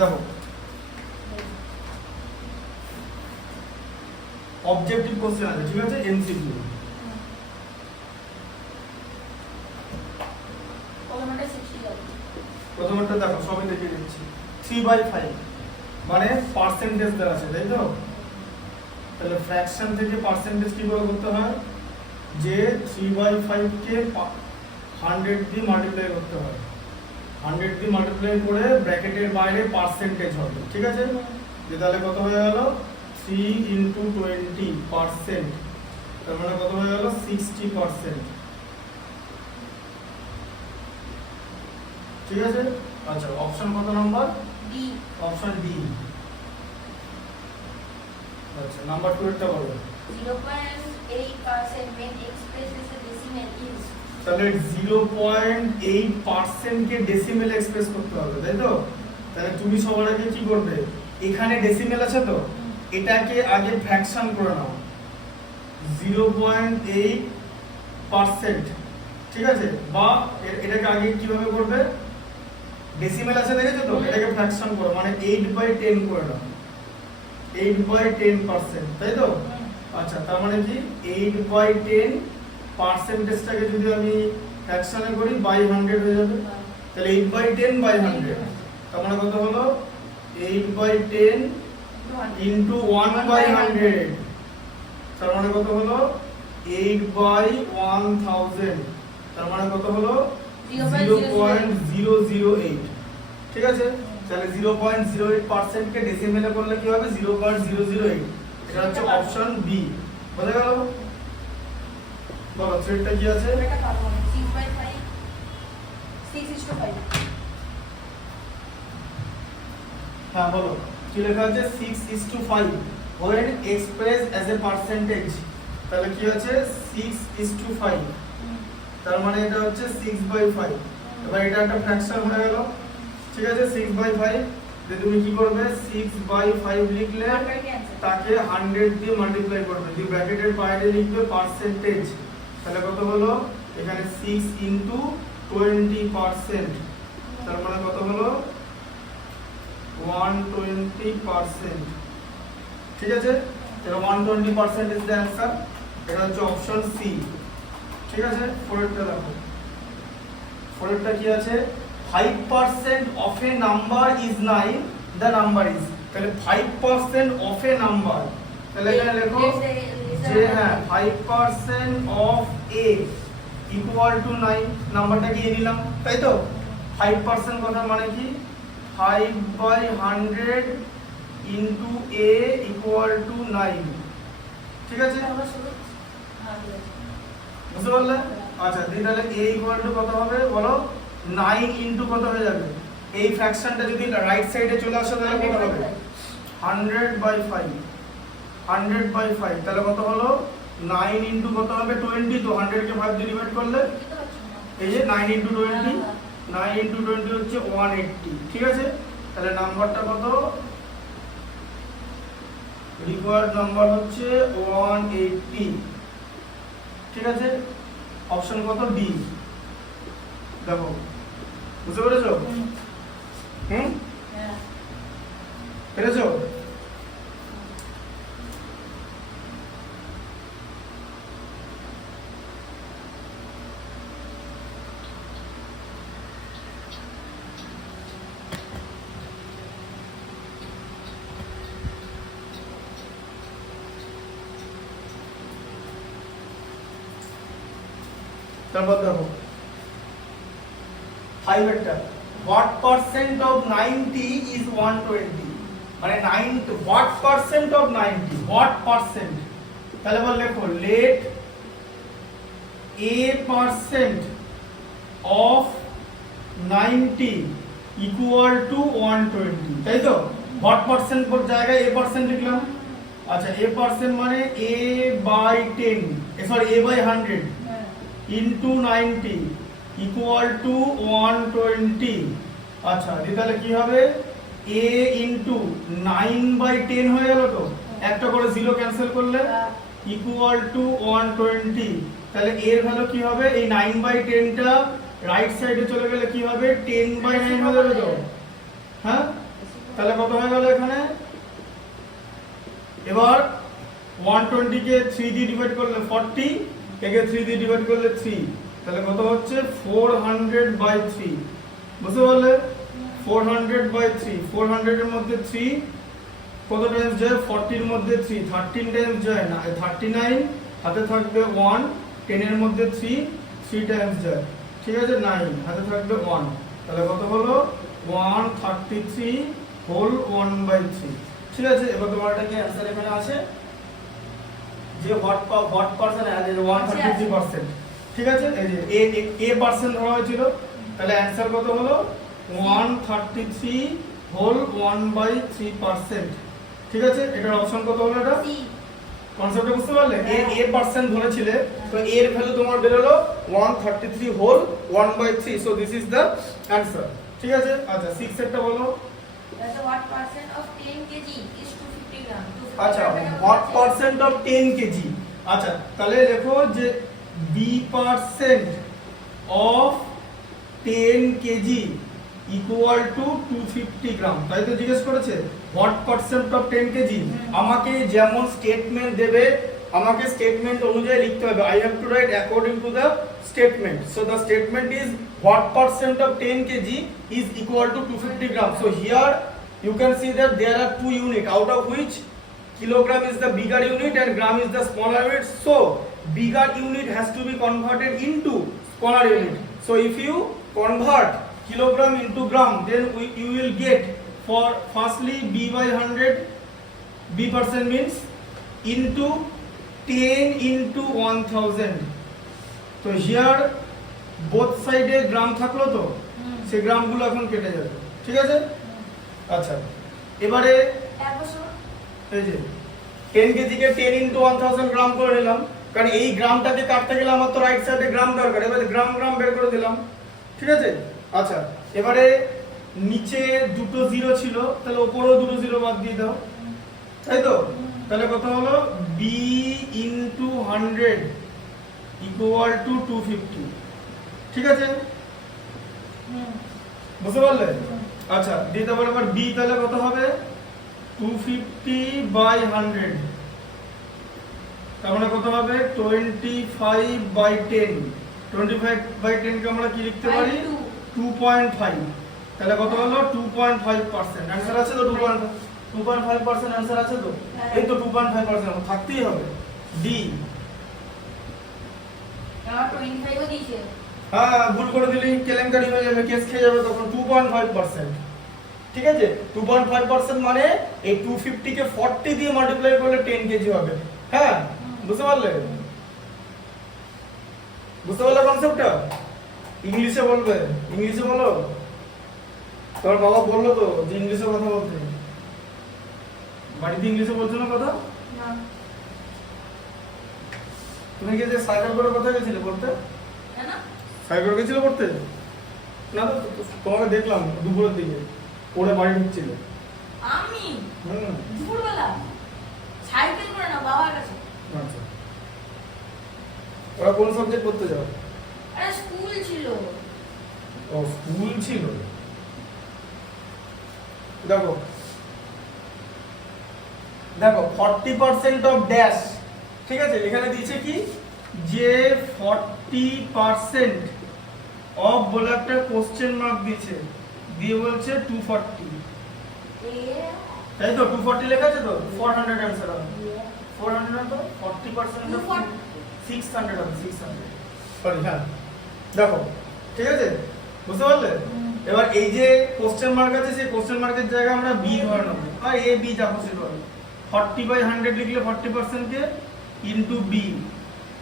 দেখো objective question আছে, ঠিক আছে, এমসিকিউ। প্রথমটা দেখো সবই দেখিয়ে দিচ্ছি। 3/5 মানে পার্সেন্টেজ দেওয়া আছে, তাই তো? তাহলে ফ্র্যাকশন থেকে পার্সেন্টেজ কি করে করতে হয়, যে 3/5 কে 100 দিয়ে মাল্টিপ্লাই করতে হয়, 100 দিয়ে মাল্টিপ্লাই করে ব্র্যাকেটের বাইরে পার্সেন্টেজ হবে, ঠিক আছে? যে তাহলে কত হয়ে গেল 3 × 20%, তার মানে কত হয়ে গেল 60%, ঠিক আছে? আচ্ছা অপশন কত নাম্বার? ডি। Option D. আচ্ছা নাম্বার 2 এরটা বলো। 0.8% when expressed as a decimal is, তাহলে 0.8% কে ডেসিমেল এক্সপ্রেস করতে হবে, তাই তো? তাহলে তুমি সবার আগে কি করবে, এখানে ডেসিমেল আছে তো এটাকে আগে ফ্র্যাকশন করে নাও, 0.8%, ঠিক আছে? বা এটাকে আগে কিভাবে করবে, ডেসিমেল আছে দেখেছো তো, এটাকে ফ্র্যাকশন করো, মানে 8/10 করে নাও, 8/10%, তাই তো? আচ্ছা তার মানে কি 8/10 পার্সেন্টেজটাকে যদি আমি ফ্র্যাকশনে করি বাই 100 হয়ে যাবে, তাহলে 8/10/100, তার মানে কত হলো 8/10 ইনটু 1/100, তার মানে কত হলো 8/1000, তার মানে কত হলো 0.008, ঠিক আছে? তাহলে 0.08% কে ডেসিমেলে করলে কি হবে 0.008, এটা হচ্ছে অপশন বি। বোঝা গেল? বলো থ্রেডটা কি আছে? এটা পারবো না। 6/5 6:5। হ্যাঁ বলো কি লেখা আছে, 6:5 when expressed as a percentage, তাহলে কি আছে 6:5, তার মানে এটা হচ্ছে 6/5। এবার এটা একটা ফ্র্যাকশন হয়ে গেল, ঠিক আছে? 6/5 যে তুমি কি করবে 6/5 লিখলে তাকে 100 দিয়ে মাল্টিপ্লাই করবে, দিয়ে ব্র্যাকেটের বাইরে লিখবে পার্সেন্টেজ, তাহলে কত হলো এখানে 6 × 20%, তার মানে কত হলো 120%, ঠিক আছে? তাহলে 120% ইজ দ্য অ্যানসার, এটা হচ্ছে অপশন সি, ঠিক আছে? পরেরটা দেখো, পরেরটা কি আছে, 5% of a number is 9, the number is, তাহলে 5% of a number, তাহলে এখানে লেখো যে হ্যাঁ 5% of a equal to 9, নাম্বারটা কি নিলাম, তাই তো? 5% কথা মানে কি 5/100 into a equal to 9, ঠিক আছে? বুঝতে পারলে? আচ্ছা তাহলে a equal to কত হবে বলো, 9 into কত হয়ে যাবে, এই ফ্র্যাকশনটা যদি রাইট সাইডে চলে আসে তাহলে কত হবে 100/5, 100/5, তাহলে কত হলো 9 into কত হবে 20, তো 100 কে 5 দিয়ে ডিভাইড করলে এই যে 9 × 20, 9 × 20 হচ্ছে 180, ঠিক আছে? তাহলে নাম্বারটা কত, রিকোয়ার্ড নাম্বার হচ্ছে 180, ঠিক আছে? অপশন কত ডি। দেখো বুঝতে পেরেছো? পেরেছো? তারপর দেখো 5 এরটা, what percent of 90 is 120, মানে 9 what percent of 90, what percent, তাহলে বল লেখো let a percent of 90 equal to 120, তাই তো? what percent পর জায়গায় a percent লিখলাম, আচ্ছা a percent মানে a/10, sorry a/100 into 90 equal to 120, আচ্ছা তাহলে কি হবে a into 9/10 হয়ে গেল, তো একটা করে 0 ক্যান্সেল করলে equal to 120, তাহলে এর ভ্যালু কি হবে, এই 9/10 টা রাইট সাইডে চলে গেলে কি হবে 10/9 হয়ে যাবে, তো হ্যাঁ তাহলে কত হয়ে গেল এখানে? এবার 120 কে 3 দিয়ে ডিভাইড করলে 40, একে 3 দিয়ে ডিভাইড করলে 3, তাহলে কত হচ্ছে 400/3। বুঝতে পারলে? 400/3, 400 এর মধ্যে 3 কত টাইমস যায়? 40 এর মধ্যে 3 13 টাইমস যায় না, 39, হাতে থাকবে 1, 10 এর মধ্যে 3 টাইমস যায়, ঠিক আছে 9, হাতে থাকবে 1, তাহলে কত হলো? 133 হোল 1/3, ঠিক আছে। এবার তোমার এটা কি आंसर এখানে আছে যে হোয়াট পারসেন্ট আছে 133%, ঠিক আছে। এই যে a পার্সেন্ট ধরা হয়েছিল, তাহলে आंसर কত হলো? 133 হোল 1/3%, ঠিক আছে। এটার অপশন কত হলো? এটা সি। কনসেপ্টটা বুঝতে পারলে? a পার্সেন্ট ধরেছিলে, তো a এর ভ্যালু তোমার বের হলো 133 whole 1/3, so this is the answer, ঠিক আছে। আচ্ছা 6 এরটা বলো। So what percent of 10 kg is 250 gram? আচ্ছা what percent of 10 kg, আচ্ছা তাহলে লেখো যে b% of 10 kg equal to 250 গ্রাম, তাই তো জিজ্ঞেস করেছে what percent of 10 kg। আমাকে যেমন স্টেটমেন্ট দেবে আমাকে স্টেটমেন্ট অনুযায়ী লিখতে হবে, I have to write according to the statement, so the statement is what percent of 10 kg is equal to 250 gram, so here you can see that there are two unit, out of which kilogram is the bigger unit and gram is the smaller unit, so bigger unit has to be converted into smaller unit, so if you convert kilogram into gram, then you will get for firstly b/100, b% means into 10 into 1000, তো here both side এ গ্রাম থাকলো, তো সেই গ্রামগুলো এখন কেটে যাবে, ঠিক আছে। আচ্ছা এবারে এই যে 10 কেজি কে 10 into 1000 গ্রাম করে নিলাম, কারণ এই গ্রামটাকে কাটতে গেলে আমার তো রাইট সাইডে গ্রাম দরকার, এবারে গ্রাম বের করে দিলাম, ঠিক আছে। আচ্ছা এবারে নিচে দুটো জিরো ছিল, তাহলে উপরেও দুটো জিরো বাদ দিয়ে দাও, তাই তো। তাহলে কত হলো? b into 100 equal to 250, ঠিক আছে, বুঝতে পারলে? আচ্ছা দিতে পারো এবার b, তাহলে কত হবে? 250/100, তার মানে কত হবে? 25/10, 25/10 কে আমরা কি লিখতে পারি? 2.5, তাহলে কত হলো? 2.5%, आंसर আছে তো? 2.5% आंसर আছে তো? এই তো 2.5% থাকতেই হবে। ডি আমার 25 ও দিয়েছে। হ্যাঁ ভুল করে দিলি কেলেঙ্কারি হয়ে যাবে, কেস খেয়ে যাবে তখন। 2.5%, ঠিক আছে। 2.5% মানে এই 250 কে 40 দিয়ে মাল্টিপ্লাই করলে 10 কেজি হবে। হ্যাঁ বুঝতে পারলে? বুঝতে পারলে কনসেপ্টটা? ইংলিশে বলবে, ইংলিশে বলো। তোর বাবা বললো তো যে ইংলিশে কথা বলতে, বাড়িতে ইংলিশে বলছো না কথা? না। তুমি কি যে সাইকেল করে কথা গেছিলে পড়তে? না সাইকেল গেছিলে পড়তে? না তো তোমাকে দেখলাম দুপুরের দিকে পড়ে বাড়ি ঢুকছিলে। আমি দুপুরবেলা সাইকেল করে না, বাবার কাছে। আচ্ছা ওরা কোন সাবজেক্ট পড়তে যাও? আরে স্কুল ছিল। ও স্কুল ছিল। দেখো 40% অফ ড্যাশ, ঠিক আছে। এখানে দিয়েছে কি যে 40% অফ বলে একটা কোশ্চেন মার্ক দিয়েছে, দিয়ে বলছে 240, তাই তো? 240 লেখা আছে তো, 400 आंसर হবে। 400 না তো 40% 600 হবে, 600 সরি। হ্যাঁ দেখো ঠিক আছে, বুঝতে পারলে? এবার এই যে কোশ্চেন মার্ক আছে, সেই কোশ্চেন মার্কের জায়গায় আমরা বি ধরে নেব, আর এ বি যা খুশি ধরো। 40/100 লিখলে 40% কে ইনটু বি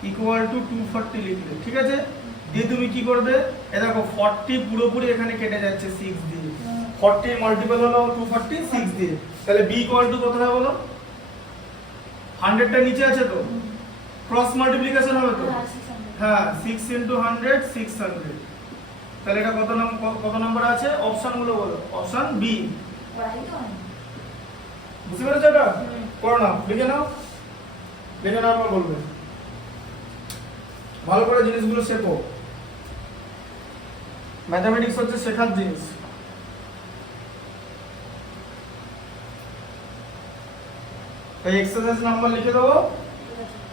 ইকুয়াল টু 240 লিখলে, ঠিক আছে। দিয়ে তুমি কি করবে, এ দেখো 40 পুরোপুরি এখানে কেটে যাচ্ছে 6 দিয়ে, 40 মাল্টিপল হলো 240 6 দিয়ে, তাহলে বি ইকুয়াল টু কত হবে বলো? 100 টা নিচে আছে তো, ক্রস মাল্টিপ্লিকেশন হবে তো। হ্যাঁ 6 into 100 600, তাহলে এটা কত নম্বর আছে? অপশন গুলো বলো। Option B. বুঝতে পেরেছো? এটা করো না, লিখে নাও, লিখে নাও, আবার বলবে। ভালো করে জিনিসগুলো শেখো, ম্যাথমেটিক্স হচ্ছে শেখার জিনিস। তাই এক্সারসাইজ নাম্বার লিখে দেবো,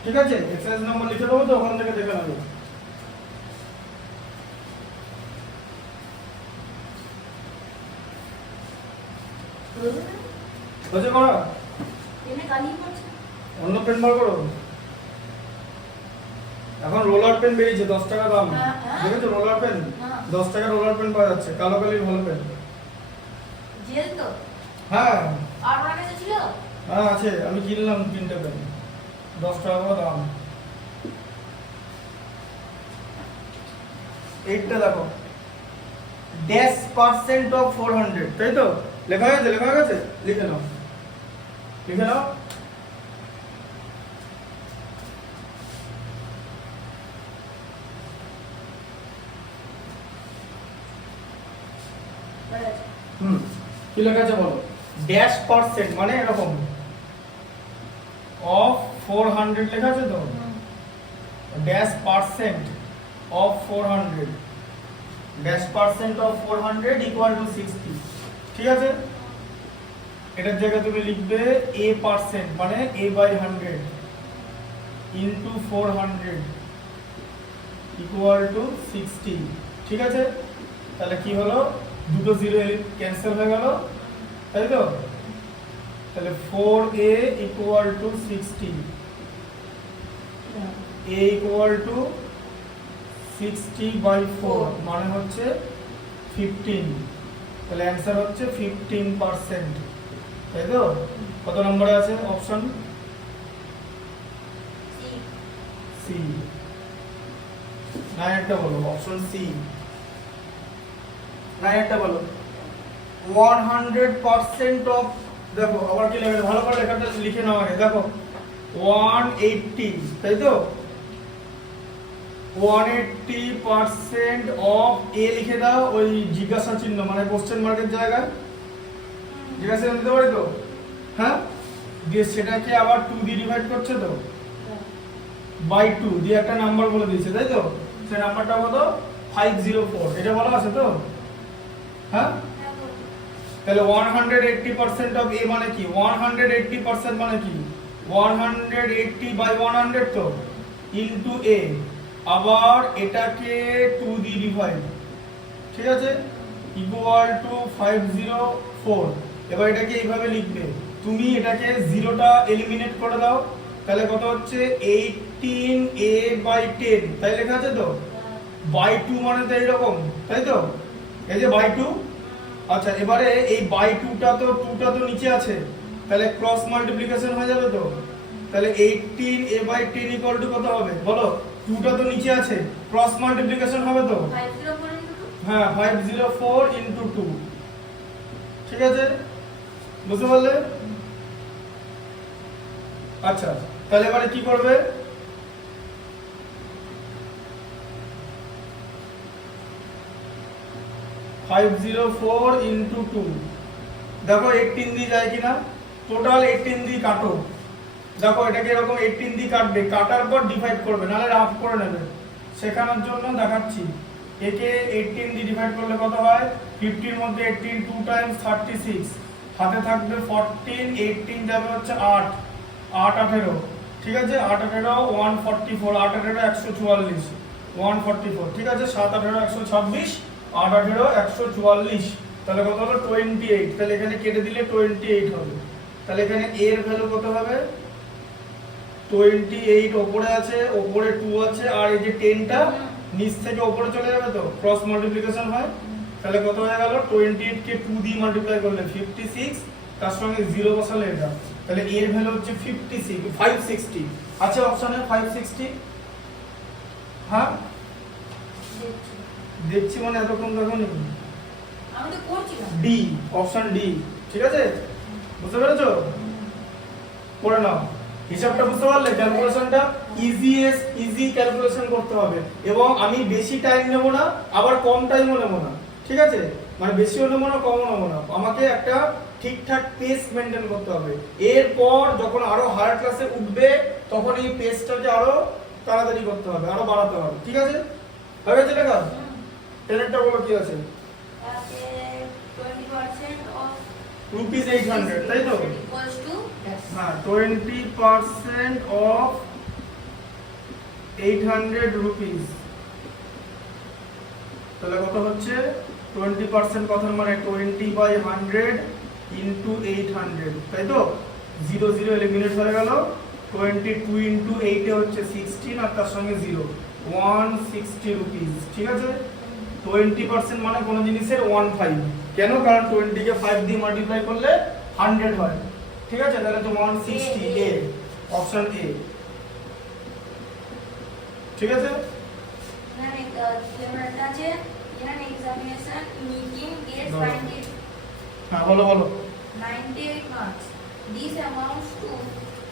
ঠিক আছে? এক্সারসাইজ নাম্বার লিখে দেবো, তো ওখান থেকে দেখে নেবো। হচ্ছে করা? পেনে কালি পড়ছে। অন্য পেন বার করো। এখন রোলার পেন বেরিয়েছে 10 টাকা দাম। দেখেছো রোলার পেন? 10 টাকা রোলার পেন পাওয়া যাচ্ছে, কালো কালির ভালো পেন। জেল তো? হ্যাঁ আর ওর কাছে ছিল? হ্যাঁ আছে, আমি কিনলাম 3টে পেন, 10 টাকা করে দাম। এইটা দেখো, ড্যাশ পার্সেন্ট অফ 400, তাই তো? লেখা হয়েছে, লেখা হয়ে গেছে, লিখে নাও, লিখে নাও। কি লেখা আছে বলো? ড্যাশ পার্সেন্ট মানে এরকম অফ 400 লেখা আছে তো, dash percent of 400, dash percent of 400 equal to 60, ঠিক আছে? এটার জায়গায় তুমি লিখবে a পার্সেন্ট মানে a by 100 into 400 equal to 60, ঠিক আছে? তাহলে কি হলো, দুটো জিরো ক্যান্সেল হয়ে গেল, তাই তো? তাহলে 4a equal to 60, a equal to 60 by 4 মানে হচ্ছে 15, তাহলে অ্যান্সার হচ্ছে 15%, তাই তো? কত নম্বরে আছে অপশন? সি। না একটা বলো, অপশন সি। না একটা বলো, 100% অফ, দেখো আবার কি লেখা, ভালো করে লেখাটা লিখে নাও আগে। দেখো 180, তাই তো? 180% অফ এ লিখে দাও, ওই জিজ্ঞাসা চিহ্ন মানে কোশ্চেন মার্কের জায়গায় জিজ্ঞাসা দিতে পারি তো, হ্যাঁ? দিয়ে সেটাকে আবার 2 দিয়ে ডিভাইড করছে তো, বাই 2 দিয়ে একটা নাম্বার বলে দিয়েছে, তাই তো? সেই নাম্বারটা কত? 504, এটা বলা আছে তো, হ্যাঁ? তাহলে 180% অফ a মানে কি? 180% মানে কি? 180 বাই 100 তো, ইনটু a, আবার এটাকে 2 দিয়ে ডিভাইড, ঠিক আছে? Equal to 504। এবার এটাকে এইভাবে লিখবে, তুমি এটাকে জিরোটা এলিমিনেট করে দাও, তাহলে কত হচ্ছে 18a বাই 10, তাই লেখা আছে তো? বাই 2 মানে তো এইরকম, তাই তো? এই যে বাই 2, আচ্ছা এবারে এই বাই 2টা তো নিচে আছে, তাহলে ক্রস মাল্টিপ্লিকেশন হয়ে যাবে তো, তাহলে 18a বাই 10 ইকুয়াল টু কত হবে বলো? 2টা তো নিচে আছে, ক্রস মাল্টিপ্লিকেশন হবে তো, 504 into 2? হ্যাঁ 504 ইনটু 2, ঠিক আছে? বুঝতে পারলে? আচ্ছা তাহলে এবারে কি করবে? ফাইভ 504 ইনটু 2, দেখো 18 দিয়ে যায় কিনা, টোটাল 18 দিয়ে কাটো, দেখো এটাকে এরকম 18 দিয়ে কাটবে, কাটার পর ডিভাইড করবে, নাহলে রাফ করে নেবে, শেখানোর জন্য দেখাচ্ছি। একে 18 দিয়ে ডিভাইড করলে কত হয়? 50 এর মধ্যে 18 2 টাইমস 36, হাতে থাকবে 14, 18 যাবে হচ্ছে 8, 8 18, ঠিক আছে? 8 18 144, 8 18 144, 144, ঠিক আছে? 7 18 126, 8 18 144, তাহলে কত হলো? 28, তাহলে এখানে কেটে দিলে 28 হবে, তাহলে এখানে a এর ভ্যালু কত হবে? 28 ওপরে আছে, ওপরে 2 আছে, আর এই যে 10টা নিচ থেকে ওপরে চলে যাবে তো, ক্রস মাল্টিপ্লিকেশন হয়, তাহলে কত হয়ে গেল? 28 কে 2 দিয়ে মাল্টিপ্লাই করলে 56, তার সঙ্গে 0 বসালে এটা, তাহলে a এর ভ্যালু হচ্ছে 560 আছে অপশনে 560, হ্যাঁ? দেখছি মানে এতক্ষণ দেখো নি, আমি তো করছি না। ডি, অপশন ডি, ঠিক আছে? বুঝতে পেরেছো? করে নাও, হিসাবটা বুঝতে পারলে? ক্যালকুলেশনটা ইজি ক্যালকুলেশন করতে হবে, এবং আমি বেশি টাইম নেব না, আবার কম টাইমও নেব না, ঠিক আছে? মানে বেশিও নেব না, কমও নেব না, আমাকে একটা ঠিকঠাক পেস মেনটেন করতে হবে। এরপর যখন আরো হায়ার ক্লাসে উঠবে, তখন এই পেসটাকে আরো তাড়াতাড়ি করতে হবে, আরো বাড়াতে হবে, ঠিক আছে? হয়ে গেছে লেখা? টেনেরটা বলো কি আছে? তাতে 20% of রুপিস 800, তাই তো? equals to হ্যাঁ 20% অফ 800 রুপিস, তাহলে কত হচ্ছে 20% কথার মানে 20/100 ইন্টু 800, তাই তো 0 0 এলিমিনেট হয়ে গেল। 22 ইন্টু 8 এ হচ্ছে 16 আর তার সঙ্গে 0, 160 রুপিস। ঠিক আছে, 20% মানে কোনো জিনিসের 15, কেন? কারণ 20 কে 5 দিয়ে মাল্টিপ্লাই করলে 100 হয়। ঠিক আছে, তাহলে তো 160 এ, অপশন এ। ঠিক আছে, এখানে লেখাটা আছে এখানে এক্সামিনেশন মিটিং গেটস বলো। 98 হ্যাঁ বলো বলো। 98 marks. This amounts to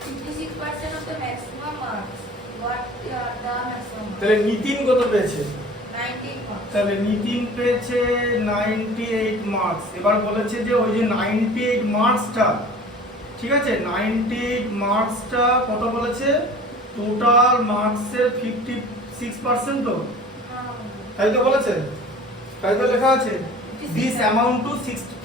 56% of the maximum marks. What are the maximum marks? তাহলে নিতিন কত পেয়েছে? 98 marks. তাহলে নিতিন পেয়েছে 98 মার্কস। এবার বলেছে যে ওই যে 98 মার্কসটা, ঠিক আছে, 98 মার্কসটা কত বলেছে? টোটাল মার্কসের 56% তো, তাই তো বলেছে, তাই তো লেখা আছে this amount two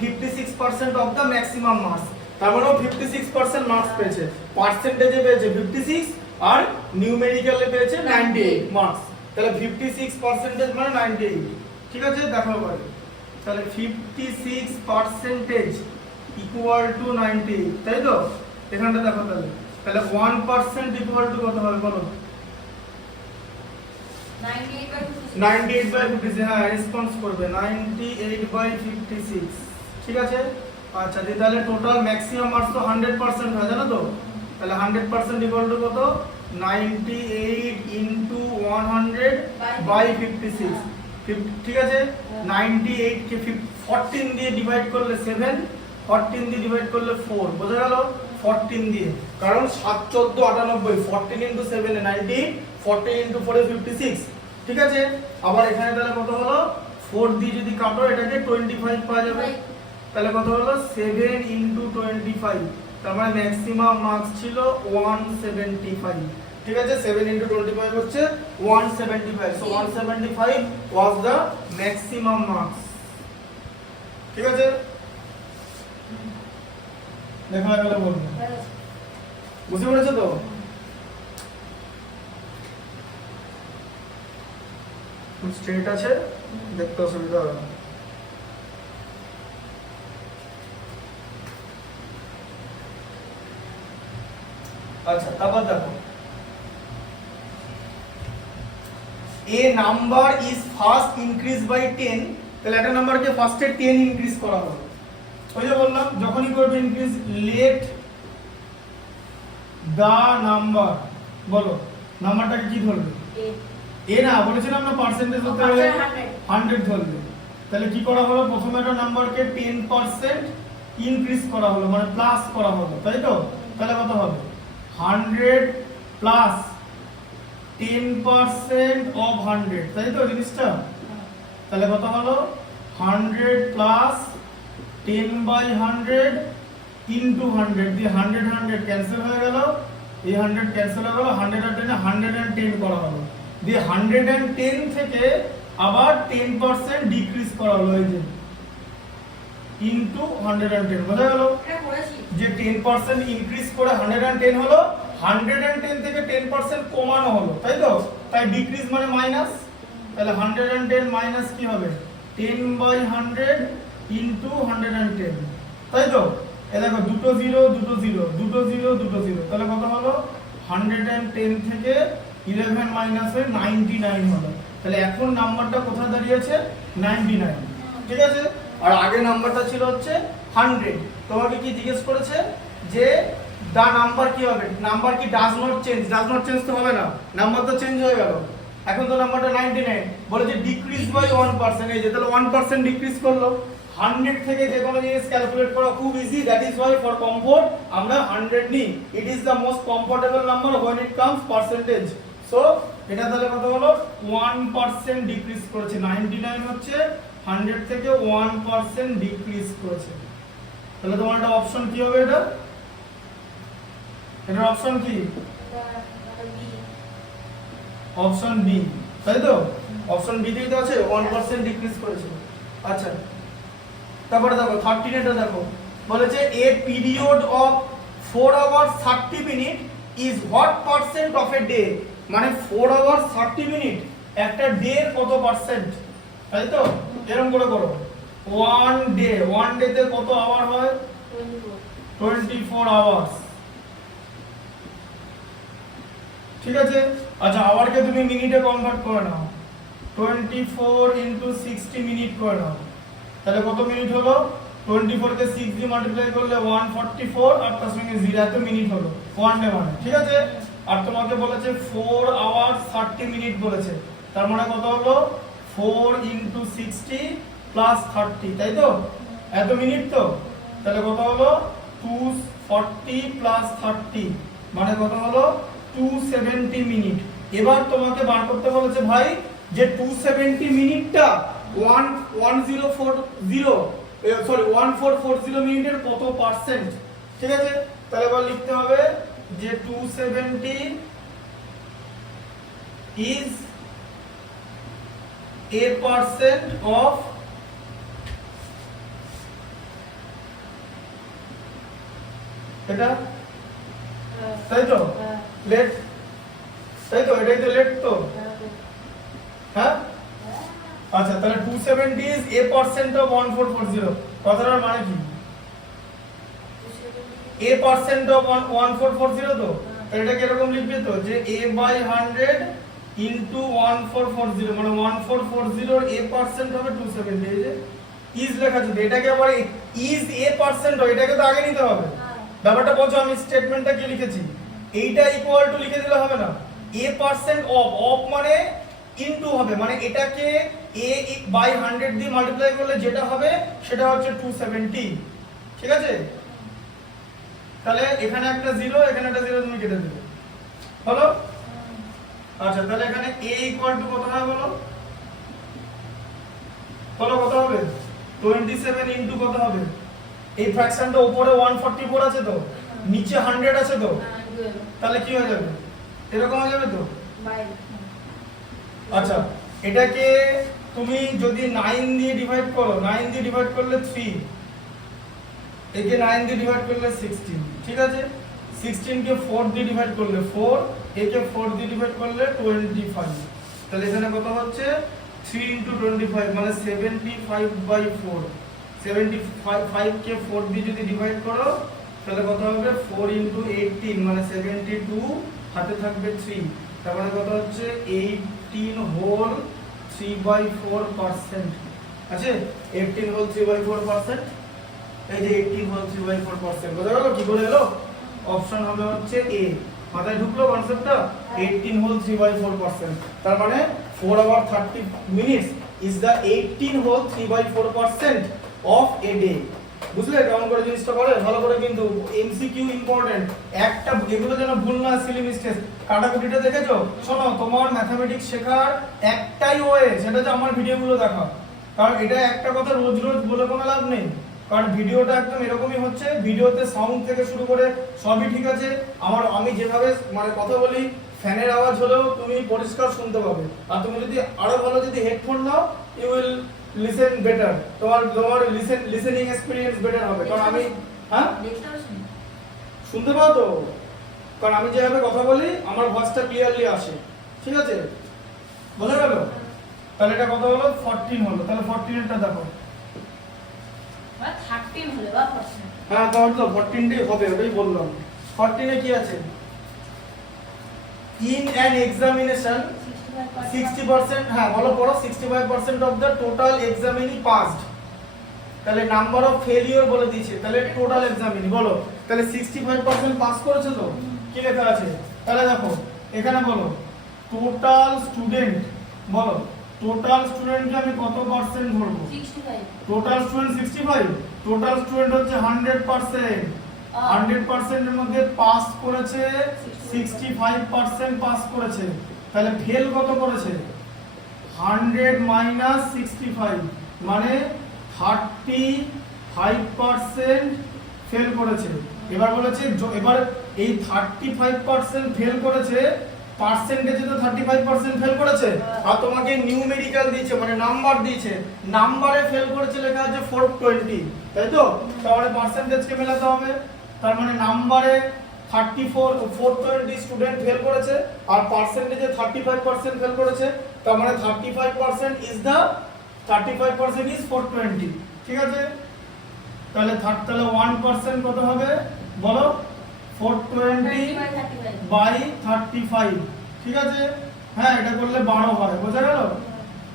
56% of the maximum marks. তার মানে ও 56% মার্কস পেয়েছে, পার্সেন্টেজে পেয়েছে 56 আর নিউমেরিক্যালে পেয়েছে 98 মার্কস। তাহলে 56% মানে 98। ঠিক আছে, দেখো এবারে, তাহলে 56% ইকুয়াল টু 98, তাই তো? এখানটা দেখো, তাহলে তাহলে 1% ইকুয়াল টু কত হবে বলো? 98/56। হ্যাঁ, রেসপন্স করবে 98/56। ঠিক আছে, আচ্ছা দি, তাহলে টোটাল ম্যাক্সিমাম মার্কস তো 100% হয়, জানো তো? তাহলে 100% ইকুয়াল টু কত? 98 ইনটু 100/56। ঠিক আছে, 98 কে 14 দিয়ে ডিভাইড করলে 7, 14 দিয়ে ডিভাইড করলে 4, বোঝা গেল? 14 দিয়ে, কারণ 7 14 98, 14 ইনটু 7 এ 98, 14 ইনটু 4 এ 56। ঠিক আছে, আবার এখানে তাহলে কত হলো? 4 দিয়ে যদি কাটো এটাকে 25 পাওয়া যাবে, তাহলে কত হলো? 7 ইনটু 25, তার মানে ম্যাক্সিমাম মার্কস ছিল 175। ঠিক আছে, 7 ইনটু 25 হচ্ছে 175, so 175 was the maximum marks. ঠিক আছে, দেখা গেল বলবো, বুঝতে পেরেছো তো? স্ট্রেট আছে, দেখতে অসুবিধা হবে না। আচ্ছা, তারপর দেখো, a number is first increased by 10, তাহলে একটা নাম্বারকে ফার্স্টে 10 ইনক্রিজ করা হলো। ওই যে বললাম যখনই করবে ইনক্রিজ, লেট দা নাম্বার, বলো নাম্বারটাকে কি ধরবে? এ না, বলেছিলাম না পার্সেন্টেজ হতে হবে 100 ধরবে। তাহলে কি করা হলো? প্রথমে একটা নাম্বারকে 10% ইনক্রিজ করা হলো, মানে প্লাস করা হলো, তাই তো? তাহলে কত হবে? 100 প্লাস 10% অফ 100, তাই তো জিনিসটা? তাহলে কত হলো? 100 প্লাস 10/100 ইনটু 100, দিয়ে 100 100 ক্যান্সেল হয়ে গেল, এই 100 ক্যান্সেল হয়ে গেল, 100 আর 10 110 করা হলো, দিয়ে 110 থেকে আবার 10% ডিক্রিজ করা হলো, এই যে ইনটু 110, বোঝা গেল? যে 10% ইনক্রিজ করে 110 হলো, 110 থেকে 10% কমানো হলো, তাই তো? তাই ডিক্রিজ মানে মাইনাস, তাহলে 110 মাইনাস কি হবে? 10/100 ইনটু 110, তাই তো? এই দেখো দুটো 0 দুটো 0, দুটো 0 দুটো 0, তাহলে কত হলো? 110 থেকে 11 মাইনাস হয়ে 99 হলো। তাহলে এখন নাম্বারটা কোথায় দাঁড়িয়েছে? 99। ঠিক আছে, আর আগে নাম্বারটা ছিল হচ্ছে 100। তোমাকে কি জিজ্ঞেস করেছে যে দা নাম্বার কি হবে? নাম্বার কি does not change? Does not change তো হবে না, নাম্বার তো চেঞ্জ হয়ে গেল। এখন তো নাম্বারটা 99, বলে যে ডিক্রিজ বাই 1%, এই যে তাহলে 1% ডিক্রিজ করলো। 100 থেকে যে কোনো জিনিস ক্যালকুলেট করা খুব easy, that is Y for comfort আমরা 100 নিই। It is the most comfortable number when it comes percentage. So এটা তাহলে কত হলো? 1% ডিক্রিজ করেছে, 99 হচ্ছে 100 থেকে 1% ডিক্রিজ করেছে। তাহলে তোমার একটা অপশন কি হবে? এটার অপশন কি? অপশন বি, তাই তো? অপশন বি তেই তো আছে 1% ডিক্রিজ করেছে। আচ্ছা, তারপরে দেখো 13 এটা দেখো, বলেছে a period of 4 hours 30 minute is what percent of a day, মানে 4 hours 30 minute একটা ডে কত পার্সেন্ট, তাই তো? এরকম করে করো, ওয়ান ডে তে কত আওয়ার হয়? 24 আওয়ার্স, ঠিক আছে? আচ্ছা, আওয়ারকে তুমি মিনিটে কনভার্ট করে নাও, 24 ইনটু 60 মিনিট করে নাও, তাহলে কত মিনিট হলো? 24 কে 6 দিয়ে মাল্টিপ্লাই করলে 144 আর তার সঙ্গে 0 এত মিনিট হলো ওয়ান ডে মানে, ঠিক আছে? আর তোমাকে বলেছে 4 আওয়ার্স 30 মিনিট বলেছে, তার মানে কত হলো? 4 ইনটু 60 প্লাস 30, তাই তো? এত মিনিট তো, তাহলে কত হলো? 240 প্লাস 30 মানে কত হলো? 270 মিনিট। এবার তোমাকে বার করতে বলেছে ভাই যে 270 মিনিটটা 1440 মিনিটের কত পার্সেন্ট, ঠিক আছে? তাহলে এবার লিখতে হবে যে 270 is a percent of এটা, তাই তো? লেট, তাই তো? এটাই তো লেট তো, হ্যাঁ? আচ্ছা, তাহলে 270 is a percent of 1440, কথাটার মানে কি? a percent of 1440 তো, এটা কি এরকম লিখবে তো যে a by 100 into 1440, মানে 1440 এর a percent হবে 270, এই যে is লেখা আছে, এটাকে আবার is a percent হয়, এটাকে তো আগে নিতে হবে। ব্যাপারটা বলছো, আমি স্টেটমেন্টটা কি লিখেছি, এইটা ইকুয়াল টু লিখে দিলে হবে না, a percent of মানে ইনটু হবে, মানে এটাকে a বাই 100 দিয়ে মাল্টিপ্লাই করলে যেটা হবে সেটা হচ্ছে 270, ঠিক আছে? তাহলে এখানে একটা 0, এখানে একটা 0 তুমি কেটে দেবে, হলো? আচ্ছা, তাহলে এখানে a ইকুয়াল টু কত হয় বলো? বলো কত হবে? 27 ইনটু কত হবে? এই ফ্র্যাকশনটা উপরে 144 আছে তো, নিচে 100 আছে তো, তাহলে কি হয়ে যাবে? এরকম হয়ে যাবে তো। আচ্ছা, এটাকে তুমি যদি 9 দিয়ে ডিভাইড করো, 9 দিয়ে ডিভাইড করলে 3, একে 9 দিয়ে ডিভাইড করলে 16, ঠিক আছে? 16 কে 4 দিয়ে ডিভাইড করলে 4, একে 4 দিয়ে ডিভাইড করলে 25, তাহলে এখানে কত হচ্ছে? 3 ইনটু 25 মানে 75/4, 75 কে 4 দিয়ে যদি ডিভাইড করো তাহলে কত হবে? 4 ইনটু 18 মানে 72, হাতে থাকবে 3, তার মানে কত হচ্ছে? 18 হোল 3/4%, আছে? 18 হোল 3/4%, এই যে 18 হোল 3/4%, বোঝা গেল কি করে এলো? অপশন হবে হচ্ছে এ, মাথায় ঢুকলো কনসেপ্টটা? 18 হোল 3/4%, তার মানে 4 hour 30 minutes is the 18 whole 3/4% of a day, বুঝলে কেমন করে জিনিসটা করে? ভালো করে কিন্তু এমসিকিউ ইম্পর্টেন্ট, একটা এগুলো যেন ভুল না, সিলি মিস্টেক। কাটাকুটিটা দেখেছো? শোনো, তোমার ম্যাথমেটিক্স শেখার একটাই ওয়ে, সেটা হচ্ছে আমার ভিডিওগুলো দেখা, কারণ এটা একটা কথা রোজ রোজ বলে কোনো লাভ নেই, কারণ ভিডিওটা একদম এরকমই হচ্ছে, ভিডিওতে সাউন্ড থেকে শুরু করে সবই ঠিক আছে, আমি যেভাবে মানে কথা বলি ফ্যানের আওয়াজ হলেও তুমি পরিষ্কার শুনতে পাবে, আর তুমি যদি আরো ভালো যদি হেডফোন নাও ইউ উইল লিসেন বেটার, তোমার লিসেনিং এক্সপেরিয়েন্স বেটার হবে, কারণ আমি হ্যাঁ শুনতে পাও তো, কারণ আমি যেভাবে কথা বলি আমার ভয়েসটা ক্লিয়ারলি আসে, ঠিক আছে? বোঝা গেল? তাহলে এটা কত হলো? 14 হলো, তাহলে 14 এরটা দেখো, মানে 13 হলো বা 14, হ্যাঁ তাহলে তো 14টাই হবে, ওটাই বললাম। 14 এ কি আছে? ইন অ্যান এক্সামিনেশন 60%, হ্যাঁ বলো পড়ো, 65% of the total examinee passed, তাহলে নাম্বার অফ ফেলিওর বলে দিয়েছে, তাহলে টোটাল এক্সামিনি বলো, তাহলে 65% পাস করেছে তো, কি লেখা আছে? তাহলে দেখো এখানে বলো টোটাল স্টুডেন্ট, বলো টোটাল স্টুডেন্টকে আমি কত পার্সেন্ট ধরবো? 65, টোটাল স্টুডেন্ট 65, টোটাল স্টুডেন্ট হচ্ছে 100%, 100% এর মধ্যে পাস করেছে 65% পাস করেছে, তাহলে ফেল কত করেছে? 100 মাইনাস 65 মানে 35% ফেল করেছে। এবার বলেছে এবার এই 35% ফেল করেছে, পার্সেন্টেজে তো 35% ফেল করেছে, আর তোমাকে নিউমেরিক্যাল দিয়েছে মানে নাম্বার দিয়েছে, নাম্বারে ফেল করেছে লেখা আছে 420, তাই তো? তাহলে পার্সেন্টেজকে মেলাতে হবে, তার মানে নাম্বারে 420 স্টুডেন্ট ফেল করেছে আর পার্সেন্টেজে 35% ফেল করেছে, তার মানে 35% ইজ 420, ঠিক আছে? তাহলে 1% কত হবে বলো? 420 বাই 35, ঠিক আছে? হ্যাঁ, এটা করলে 12 হয়, বোঝা গেল?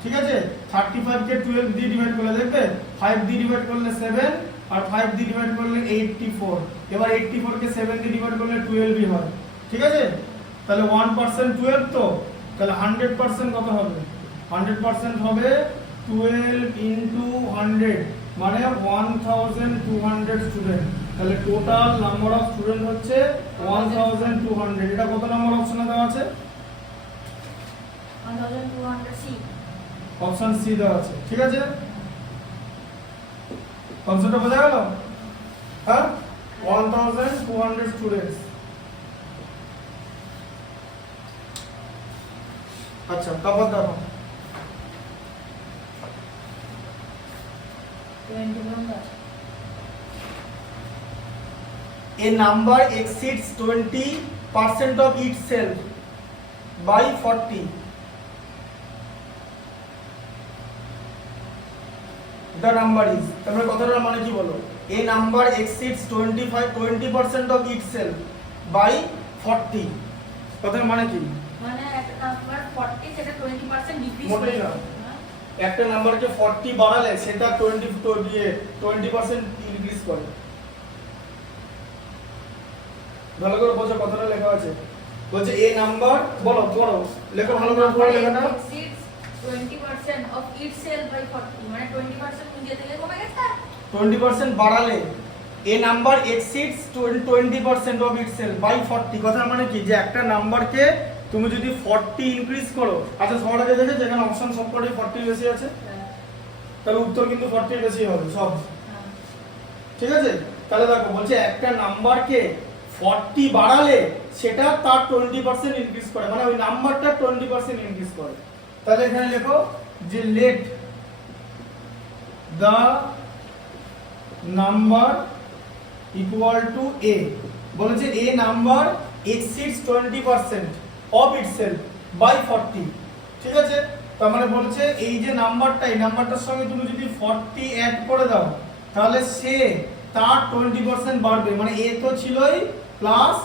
ঠিক আছে, 35 কে 12 দিয়ে ডিভাইড করলে দেখবে 5 দিয়ে ডিভাইড করলে 7 আর 5 দিয়ে ডিভাইড করলে 84, এবার 84 কে 7 দিয়ে ডিভাইড করলে 12 হয়, ঠিক আছে? তাহলে 1% 12, তো তাহলে 100% কত হবে? 100% হবে 12 ইনটু 100, মানে 1200 স্টুডেন্ট। তাহলে টোটাল নাম্বার অফ স্টুডেন্ট হচ্ছে 1200। এটা কত নম্বর অপশনে দেওয়া আছে? 1200C। অপশন সি দেওয়া আছে, ঠিক আছে? কনসেপ্টটা বোঝা গেল? হ্যাঁ, 1200 স্টুডেন্টস। আচ্ছা, তারপর দেখো 21 a number exceeds 20% of itself by 40. The number is, তোমরা কথাটার মানে কি বলো? A number exceeds 20% of itself by 40, কথার মানে কি? মানে একটা নাম্বার 40 সেটা 20% ডিক্রিজ মোটেই না। একটা নাম্বারকে 40 বাড়ালে সেটা 20% ইনক্রিজ করে। ভালো করে বোঝো কথাটা লেখা আছে। বলছে এ নাম্বার, বলো পড়ো, লেখো ভালো করে পড়ো লেখাটা। exceeds 20% of itself by 40, মানে 20% নিজে থেকে কমে গেছে। 20% বাড়ালে a number exceeds 20% of itself by 40, কথার মানে কি? যে একটা নাম্বারকে তুমি যদি 40 ইনক্রিজ করো, আচ্ছা সবাইকে দেখে যেখানে অপশন সবকটাই 40 বেশি আছে, তাহলে উত্তর কিন্তু 40 বেশি হবে সব, ঠিক আছে? তাহলে দেখো বলছে একটা নাম্বারকে 40 বাড়ালে সেটা তার 20% ইনক্রিজ করে, মানে ওই নাম্বারটা 20% ইনক্রিজ করে। তাহলে এখানে লেখো যে let the number equal to a, বলেছে a number exceeds 20% of itself by 40, ঠিক আছে? তার মানে বলছে এই যে নাম্বারটা, এই নাম্বারটার সঙ্গে তুমি যদি 40 অ্যাড করে দাও তাহলে সে তার 20% বাড়বে, মানে এ তো ছিলই প্লাস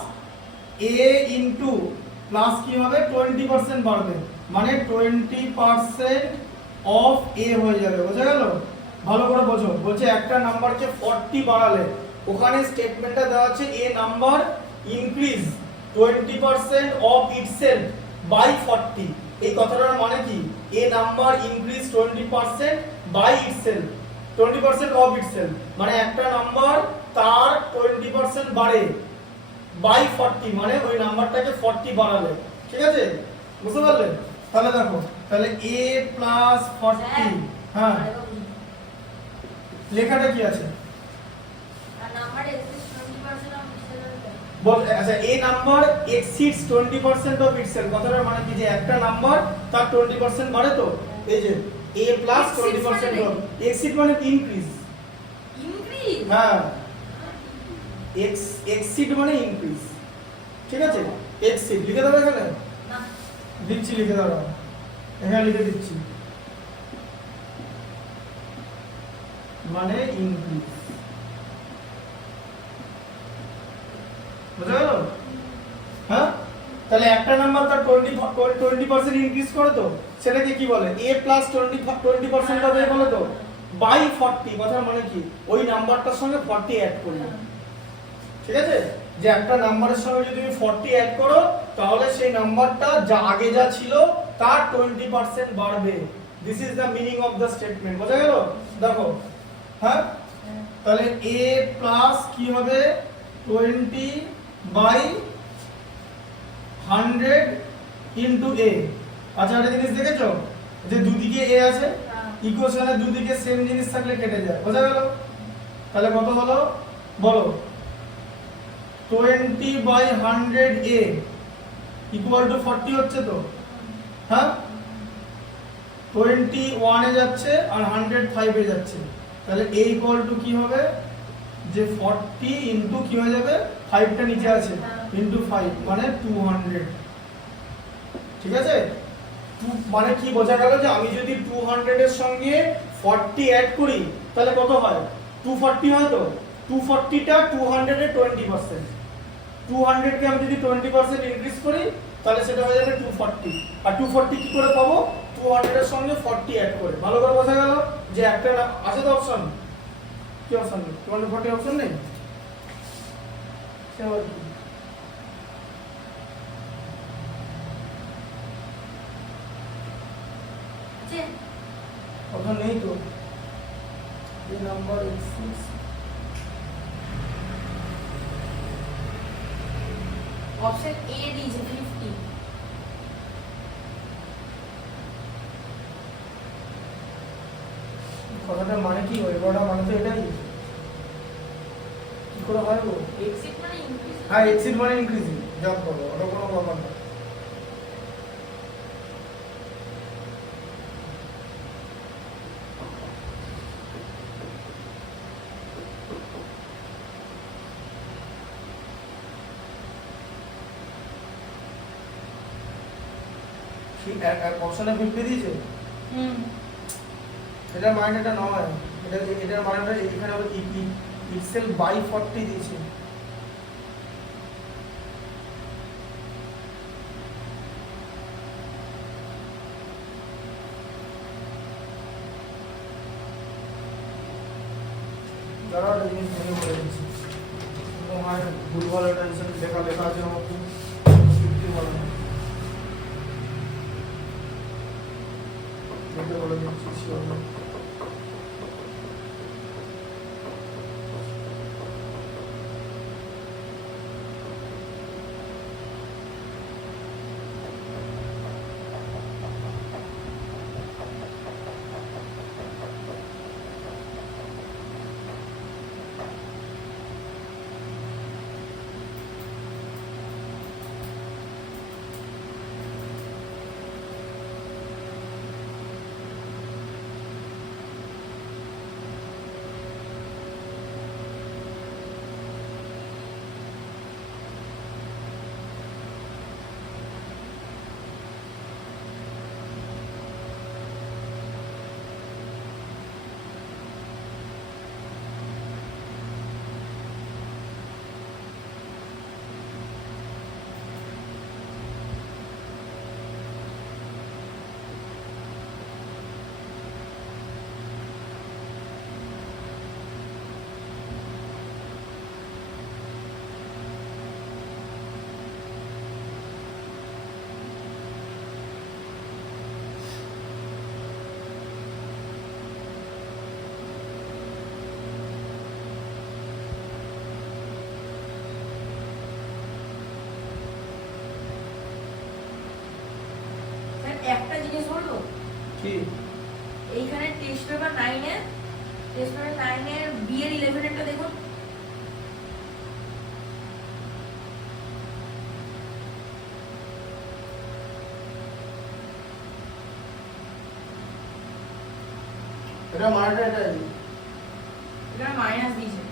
এ ইনটু প্লাস কি হবে 20% বাড়বে, মানে 20% অফ এ হয়ে যাবে, বোঝা গেল? ভালো করে বোঝো। বলছে একটা নাম্বারকে 40 বাড়ালে, ওখানে স্টেটমেন্টটা দেওয়া আছে a number increase 20% of itself by 40, এই কথাটার মানে কি? A number increase 20% by itself, 20% of itself, মানে একটা নাম্বার তার 20% বাড়ে বাই 40, মানে ওই নাম্বারটাকে 40 বাড়ালে, ঠিক আছে? বুঝতে পারলে? তাহলে দেখো, তাহলে a প্লাস 40, হ্যাঁ লেখাটা কি আছে? আর নাম্বার exceeds 20% of itself। বল, আচ্ছা এ নাম্বার এক্সিডস 20% অফ ইটসেলফ, কথাটার মানে কি? যে একটা নাম্বার তার 20% বাড়ে, তো এই যে a প্লাস 20% অফ এক্সিড মানে ইনক্রিজ, ইনক্রিজ, হ্যাঁ এক্সিড মানে ইনক্রিজ, ঠিক আছে? এক্সিড লিখে দাও এখানে, না দিচ্ছি লিখে দাও, এখানে লিখে দিচ্ছি, মানে ইনক্রিজ, বুঝা গেল? হ্যাঁ, তাহলে একটা নাম্বার তার 20% ইনক্রিজ করে, তো সেটাকে কি বলে? a প্লাস 20% হবে বলে, তো বাই 40, কথার মানে কি? ওই নাম্বারটার সঙ্গে 40 অ্যাড করবে, ঠিক আছে? যে একটা নাম্বারের সঙ্গে যদি তুমি 40 অ্যাড করো তাহলে সেই নাম্বারটা যা আগে যা ছিল তার 20% বাড়বে। This is the meaning of the statement, বোঝা গেল? দেখো, হ্যাঁ তাহলে a প্লাস কি হবে 20 বাই 100 ইনটু a। আচ্ছা একটা জিনিস দেখেছো যে দুদিকে a আছে, ইকুয়েশনের দুদিকে সেম জিনিস থাকলে কেটে যায়, বোঝা গেল? তাহলে কত হলো বলো? 20 বাই 100 a ইকুয়াল টু 40 হচ্ছে, তো হ্যাঁ 20 1 এ যাচ্ছে আর 100 5 এ যাচ্ছে, তাহলে a ইকুয়াল টু কি হবে? যে 40 ইনটু কি হয়ে যাবে 5টা নিচে আছে হ্যাঁ। ইনটু 5 মানে 200 ঠিক আছে মানে কি বোঝা গেল যে আমি যদি 200 এর সঙ্গে 40 অ্যাড করি তাহলে কত হয় 240 হয় তো 240টা 200 এর 20% 200 কে আমি যদি 20% ইনক্রিজ করি তাহলে সেটা হয়ে যাবে 240 আর 240 কি করে পাবো 200 এর সঙ্গে 40 অ্যাড করে ভালো করে বোঝা গেল যে একটা আছে তো অপশন কি অপশন নেই 240 অপশন নেই সে আবার কি? যে অপশন নেই তো এই নাম্বার 86 অপশন এ দিয়েছে 50 কথাটা মানে কি হয় বড় মানে তো এটাই কি করে হয় গো এক্সিট মানে ইনক্রিজ হ্যাঁ এক্সিট মানে ইনক্রিজিং জাম্প করো ওটা কোনো ব্যাপার না ঠিক এক অপশনে 50 দিয়েছে হুম এটার মাইনেটা নয় এটার মাইনেটা এখানে আবার পিক্সেল বাই 40 দিয়েছে যারা একটা জিনিস ভেঙে বলে দিচ্ছি হয় ভুলভাল একটা হিসেবে লেখা লেখা আছে আমার খুব 50 বলে না দেখে বলে দিচ্ছি sure না। একটা জিনিস বলবো কি এইখানে টেস্ট পেপার 9 এর টেস্ট পেপার 9 এর বি এর 11 এরটা দেখুন এটা মানেটা এটাই এটা মাইনাস দিয়েছে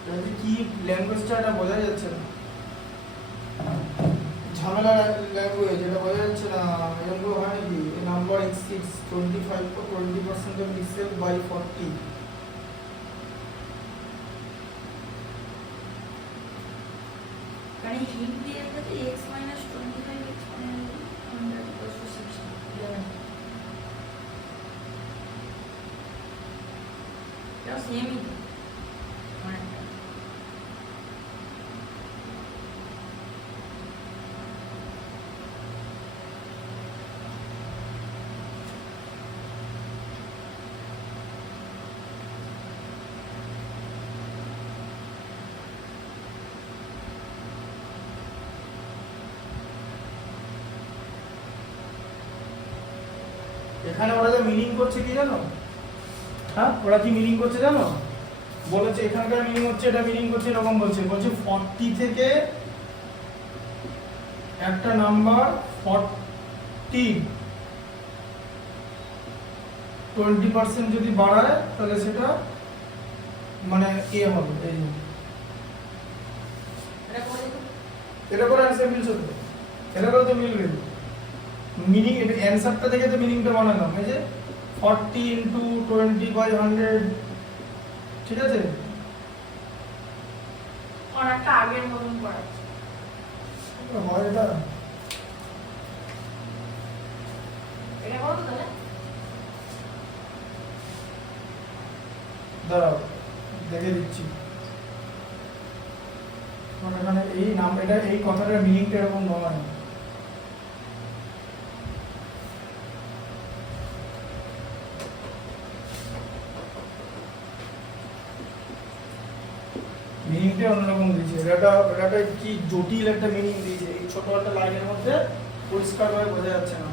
এটা যে কি ল্যাঙ্গুয়েজটা এটা বোঝা যাচ্ছে না ঝামেলা ল্যাঙ্গুয়েজ এটা বোঝা যাচ্ছে না এরকম হয় নাকি number exceeds 25 to 20% of pixel by 40 মানে হিন্ট দিয়ে রেখেছে x - 25 x - 100 = 60 11 এটা সেমই তো অনেকটা এখানে ওরা যে মিনিং করছে কি জানো? হ্যাঁ, ওরা কি মিনিং করছে জানো? বলেছে এখানকার মিনিং হচ্ছে, এটা মিনিং করছে এরকম বলছে 40 থেকে একটা নাম্বার 40 20% যদি বাড়ায় তাহলে সেটা মানে এ হবে। এই যে এটা করে অ্যান্সার মিলছে তো, এটা করে তো মিলবে মিনিং। এটা অ্যান্সারটা থেকে তো মিনিংটা বানালাম। এই যে 40 ইন্টু 20/100, ঠিক আছে? অনেকটা আগের মতন করাচ্ছে। হয় এটা এটা কত তাহলে? দাঁড়াও দেখে দিচ্ছি। মানে এখানে এই নাম, এটা এই কথাটার মিনিংটা এরকম নয়। মিনিংটা অন্যরকম দিয়েছে। এটা কি জটিল একটা মিনিং দিয়েছে, এই ছোট একটা লাইনের মধ্যে পরিষ্কারভাবে বোঝা যাচ্ছে না।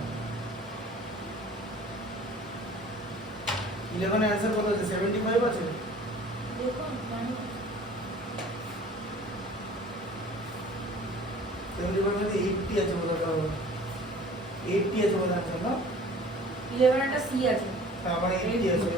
11 এর অ্যানসার কত আছে? 75 আছে। দেখুন মানে 75 এর মধ্যে 80 আছে বোধহয়। 80 আছে বোধহয় না? 11 একটা সি আছে। তার মানে 80 আছে।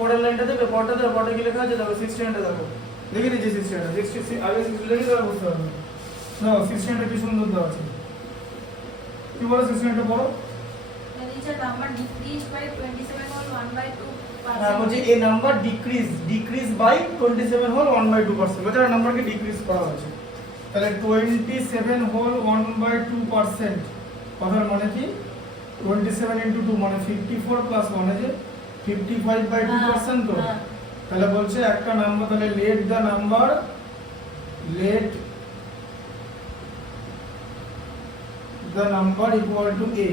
পরের লাইনটা দেবে, পরটা দেবে, পরটা কি লেখা আছে দেখো, 69টা দেখো। লিখে দিয়েছি 69টা, 60 আগে 60 লিখে দেবে, বুঝতে পারবে না। 69টা কি সুন্দর দেওয়া আছে। কি বলো 69টা পড়ো। The number decreased by 27 whole 1/2%. হ্যাঁ, বলছি এই নাম্বার ডিক্রিজ বাই 27 হোল 1/2%। বলছে এই নাম্বারকে ডিক্রিজ করা হয়েছে। তাহলে 27 হোল 1/2%, কথার মানে কি? 27 ইনটু 2 মানে 54 প্লাস 1 আছে 55/2% তো। তাহলে বলছে একটা নাম্বার, তাহলে late the number equal two a।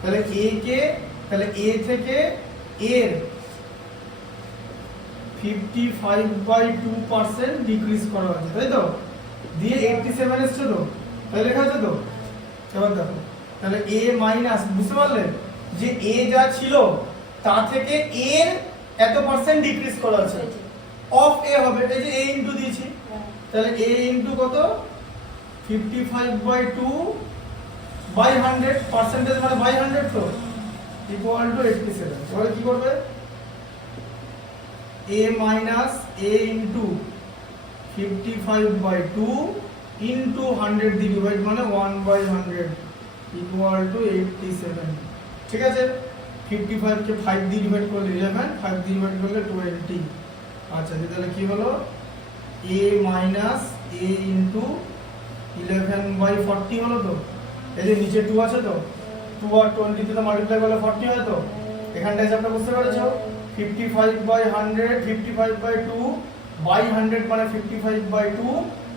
তাহলে a কে, তাহলে a থেকে এর 55/2% ডিক্রিজ করা হয়েছে, তাই তো? দিয়ে 87 এসছে তো, তাহলে লেখা আছে তো। এবার দেখো তাহলে a মাইনাস, বুঝতে পারলে যে a যা ছিল তা থেকে এর এত পার্সেন্ট ডিক্রিজ করা আছে, অফ a হবে। এই যে a ইনটু দিয়েছি, তাহলে a ইনটু কত? 55/2/100, পার্সেন্টেজ মানে বাই 100 তো, ইকুয়াল টু 87। তাহলে কি করবে? a minus a into 55/2 into 100 দিয়ে ডিভাইড মানে 1/100 ইকুয়াল টু 87। ঠিক আছে? 55 কে 5 দিয়ে ডিভাইড করলে 11, 5 দিয়ে ডিভাইড করলে 20। আচ্ছা, তাহলে কি হলো? a মাইনাস a ইনটু 11/40 হলো তো। এই যে নিচে 2 আছে তো, 2 আর 20 তে মাল্টিপ্লাই করলে 40 হয় তো। এখানটা এসে আপনারা বুঝতে পেরেছো 55/100, 55/2 বাই 100 মানে 55/2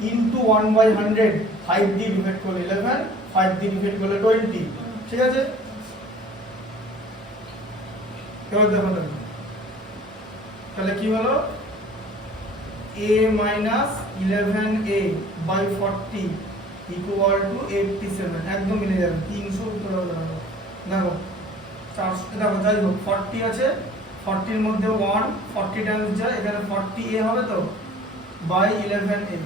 ইনটু 1/100, 5 দিয়ে ডিভাইড করলে 11, 5 দিয়ে ডিভাইড করলে 20। ঠিক আছে? এবার দেখো তাহলে কি হলো? a minus 11a by 40 equal to 87। একদম মিলে যাবে, 300 উত্তর হবে। দেখো 400, দেখো যাই হোক 40 আছে, 40 এর মধ্যে 1 40 টাইমস যায়, এখানে 40a হবে তো, বাই 11a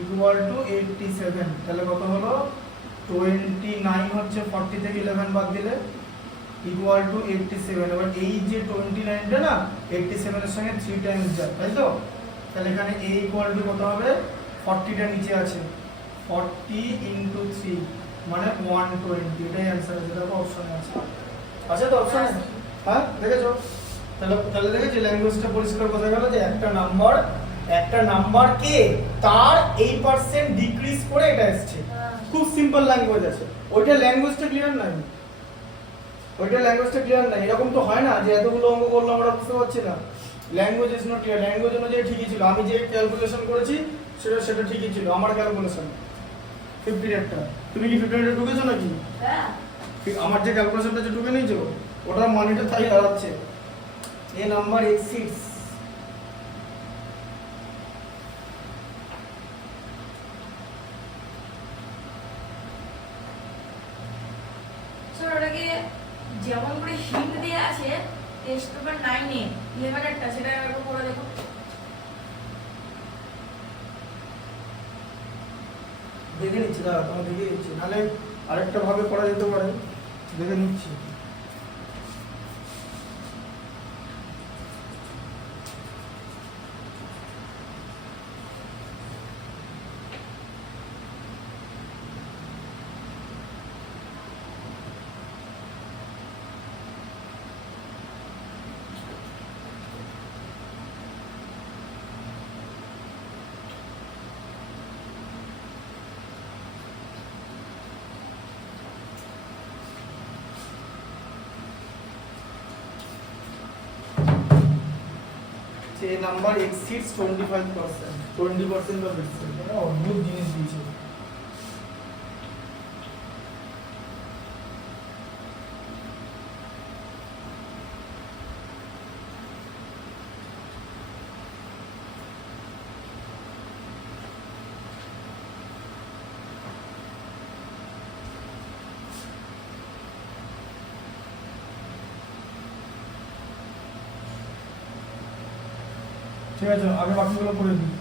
ইকুয়াল টু 87। তাহলে কত হলো? 29 হচ্ছে 40 থেকে 11 বাদ দিলে, ইকুয়াল টু 87। এবার এই যে 29টা না 87 এর সঙ্গে 3 টাইমস যায়, তাই তো? তাহলে এখানে a ইকুয়াল টু কত হবে? 40টা নিচে আছে, 40 ইনটু 3 মানে 120। এটাই অ্যানসার আছে, দেখো অপশনে আছে। আছে তো অপশনে? হ্যাঁ, দেখেছো? তাহলে দেখেছি ল্যাঙ্গুয়েজটা পরিষ্কার বোঝা গেল যে একটা নাম্বার একটা নাম্বারকে তার এই পার্সেন্ট ডিক্রিজ করে এটা এসছে। খুব সিম্পল ল্যাঙ্গুয়েজ আছে। ওইটা ল্যাঙ্গুয়েজটা ক্লিয়ার নাই, এরকম তো হয় না যে এতগুলো অঙ্ক করলো আমরা বুঝতে পারছি না। Language is not clear. Language অনুযায়ী ঠিকই ছিল, আমি যে ক্যালকুলেশন করেছি সেটা ঠিকই ছিল আমার ক্যালকুলেশন। 50 রেটটা তুমি কি 50 রেটে ঢুকেছো নাকি? হ্যাঁ আমার যে ক্যালকুলেশনটা যে ঢুকে নিয়েছো ওটার মানিটা তাই দাঁড়াচ্ছে। এই নাম্বার এক্সিডস স্যার ওটাকে যেমন করে হিন্ট দেয়া আছে টেস্ট পেপার 9 এ 11 এরটা সেটা একটু করে দেখো। দেখে নিচ্ছি, দাঁড়া তোমার দেখে নিচ্ছি, নাহলে আরেকটা ভাবে করা যেতে পারে, দেখে নিচ্ছি। যে নাম্বার এক্সিডস 25%, 20% অফ ইটস, এটা অদ্ভুত জিনিস দিয়েছে। ঠিক আছে, আগে বাকিগুলো করে দিই।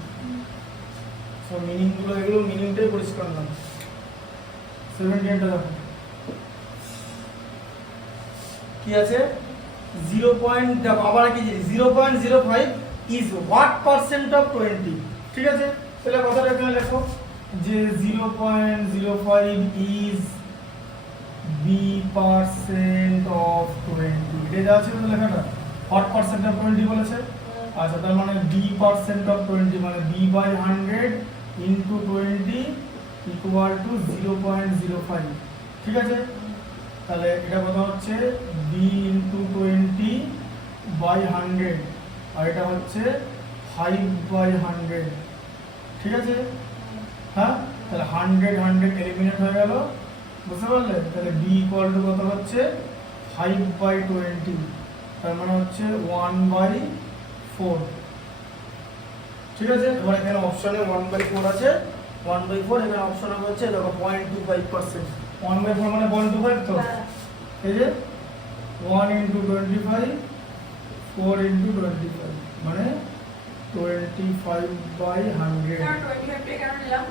সো মিনিংগুলো, এগুলো মিনিংটাই পরিষ্কার না। 78টা দেখো কি আছে, 0 পয়েন্ট, দেখো আবার কি 0.05 ইজ হোয়াট পার্সেন্ট অফ 20। ঠিক আছে, তাহলে কথাটা এখানে লেখো যে 0.05 ইজ বি পার্সেন্ট অফ 20। এটা যা আছে লেখাটা হোয়াট পার্সেন্ট অফ 20 বলেছে। আচ্ছা, তার মানে বি পার্সেন্ট অফ 20 মানে B by 100 into 20 equal to 0.05। ঠিক আছে, তাহলে এটা কত হচ্ছে বি ইন্টু 20 বাই 100, আর এটা হচ্ছে 5 বাই 100। ঠিক আছে, হ্যাঁ, তাহলে 100 এলিমিনেট হয়ে গেল, বুঝতে পারলে? তাহলে বি ইকুয়াল টু কত হচ্ছে 5 বাই 20, তার মানে হচ্ছে 1/4। ঠিক আছে, এবার এখানে অপশনে 1/4 আছে, 1/4 এখানে অপশনে হচ্ছে দেখো 0.25%। 1/4 মানে 0.25 তো, এই যে 1 ইন্টু 25 4 ইন্টু 25 মানে 25/100। স্যার 25 টা কেন নিলাম?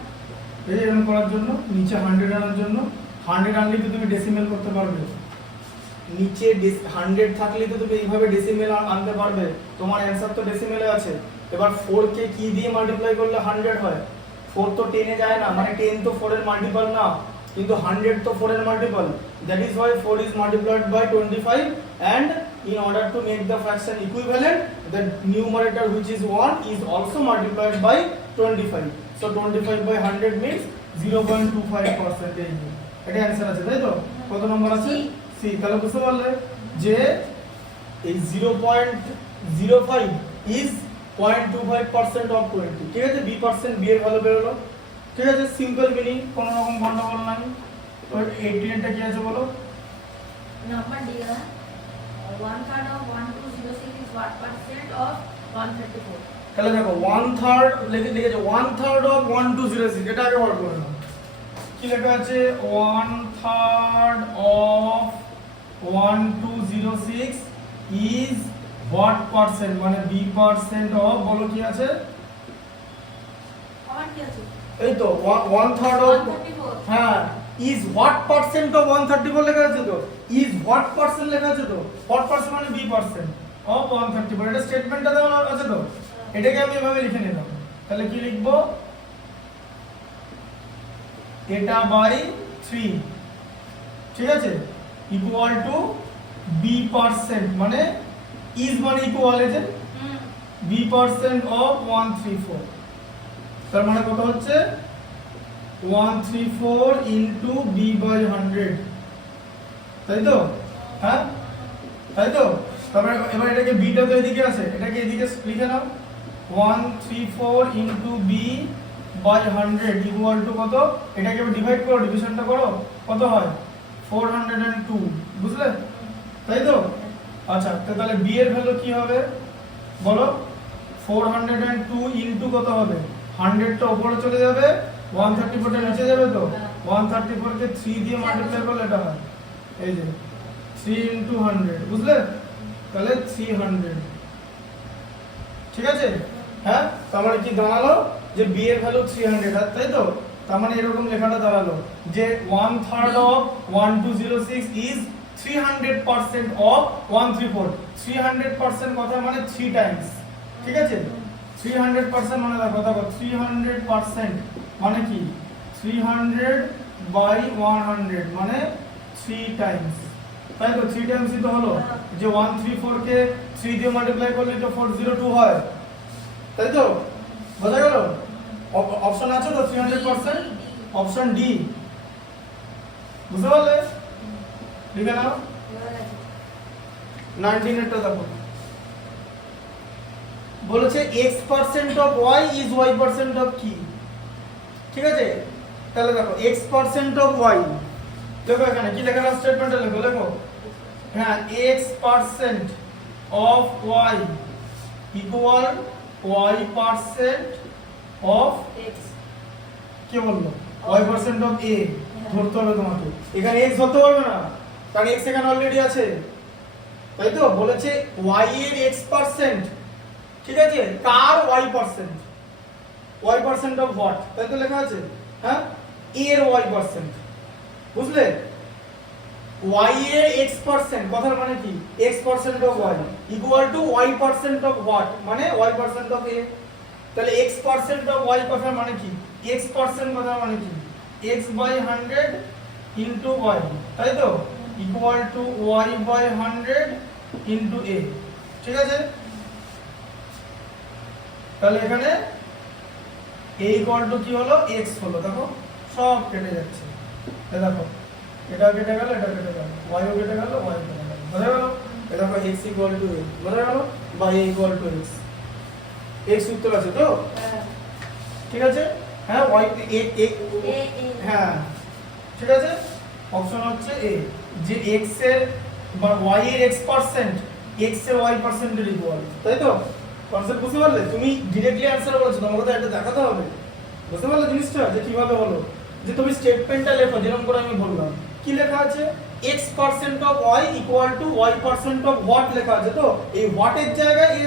এই যে এরকম করার জন্য, নিচে 100 আনার জন্য। 100 আনলে তো তুমি ডেসিমেল করতে পারবে, নিচে 100 থাকলে তো তুমি এইভাবে ডেসিমেল আনতে পারবে। তোমার অ্যানসার তো ডেসিমেলে আছে। এবার 4 কে কি দিয়ে মাল্টিপ্লাই করলে 100 হয়? 4 তো 10 এ যায় না, মানে 10 তো 4 এর মাল্টিপল না, কিন্তু 100 তো 4 এর multiple. That is why 4 is multiplied by 25, and in order to make the fraction equivalent, the numerator which is 1 is also multiplied by 25. So 25 by 100 means 0.25%। এটা অ্যানসার আছে, তাই তো? কত নম্বর আছে? সি। তাহলে বুঝতে পারলে যে এই 0.05 is 0.25% of 20। ঠিক আছে, বি পার্সেন্ট, বি এর ভ্যালু বেরোলো। ঠিক আছে, সিম্পল মিনিং, কোনো রকম গন্ডগোল নাই। তো 18টা কি আছে বলো? নাম্বার দিয়া 1/3 of 1206 is what percent of 134? তাহলে দেখো 1/3 লিখেছে 1/3 of 1206, এটা আগে বার করে নাও। কি লেখা আছে? 1/3 of 1206 is what percent, মানে b percent of, বলো কি আছে? আমার কি আছে? এই তো 1/3 of, 134। হ্যাঁ, is what percent of 134 লেখা আছে তো, is what percent লেখা আছে তো, what percent মানে b percent of 134। এটা স্টেটমেন্টটা দেওয়া আছে তো, এটাকে আমি এভাবে লিখে নিলাম। তাহলে কি লিখবো? এটা বাই 3, ঠিক আছে, ইকুয়াল টু b পার্সেন্ট, মানে ইজ মানে ইকুয়াল, এই যে b% of 134, তার মানে কত হচ্ছে 134 ইনটু b বাই 100, তাই তো? হ্যাঁ তাই তো? তারপরে এবার এটাকে বিটা তো এদিকে আছে, এটাকে এদিকে লিখে নাও 134 into b by 100 equal to কত? এটাকে ডিভাইড করো, ডিভিশনটা করো, কত হয় 402, বুঝলে? তাই তো? আচ্ছা তাহলে b এর ভ্যালু কি হবে বলো? 402 ইনটু কত হবে? 100 টা উপরে চলে যাবে, 134 টা নিচে যাবে, তো 134 কে 3 দিয়ে মাল্টিপ্লাই করলে এটা হয় এই যে 3 ইনটু 100, বুঝলে? তাহলে 300, ঠিক আছে? হ্যাঁ, তার মানে কি দাঁড়ালো যে b এর ভ্যালু 300, আর তাই তো? তার মানে এরকম লেখাটা দাঁড়ালো যে 1/3 অফ 1206 ইজ 300% অফ 134, 300% কথা মানে 3 টাইমস, ঠিক আছে? 300% মানে দেখো 300% মানে কি 300 বাই 100 মানে 3 টাইমস, তাই তো? 3 টাইমসই তো হলো, যে 134 কে 3 দিয়ে মাল্টিপ্লাই করলে তো 402 হয়, তাই তো? বোঝা গেল? অপশন আছে তো 300%, অপশন ডি, বুঝতে পারলে? লিখে নাও 19 এরটা দেখো, বলেছে x% of y is y% of কি, ঠিক আছে? তাহলে দেখো x% অফ y, দেখো এখানে কি লেখা আছে, স্টেটমেন্টে লেখো, লেখো হ্যাঁ x% of y equal y% of x কে বললো y% অফ a, ধরতে হবে তোমাকে, এখানে x ধরতে পারবে না কারণ x এখানে অলরেডি আছে, তাই তো? বলেছে y এর x%, ঠিক আছে? কার y%, y% অফ হোয়াট, তাই তো লেখা আছে, হ্যাঁ এর y%, বুঝলে? y এর x% কথার মানে কি x% of y equal to y% of what মানে y% অফ a, তাহলে x% অফ y কথার মানে কি x% কথার মানে কি x বাই 100 ইনটু y, তাই তো? Equal to y by 100 into a, ঠিক আছে? তাহলে এখানে a ইকুয়াল টু কি হলো x হলো, দেখো সব কেটে যাচ্ছে, এই দেখো এটা কেটে গেল, এটা কেটে গেল, y ও কেটে গেল, y কেটে গেল, বোঝা গেল? এই দেখো x ইকুয়াল টু a, বোঝা গেল? বা a equal two x, x উত্তর আছে তো, ঠিক আছে? হ্যাঁ y a হ্যাঁ ঠিক আছে, অপশন হচ্ছে a, যে x এর বা y এর x% x এর y% এর ইকুয়াল, তাই তো? কনসেপ্ট বুঝতে পারলে? তুমি ডাইরেক্টলি आंसर বলেছো, তোমাকে তো এটা দেখাতে হবে, বুঝতে পারলে জিনিসটা যে কিভাবে হলো? যে তুমি স্টেটমেন্টটা লেখো যেরকম করে আমি বললাম, কি লেখা আছে x% of y equal to y% of what লেখা আছে, তো এই হোয়াট এর জায়গায় a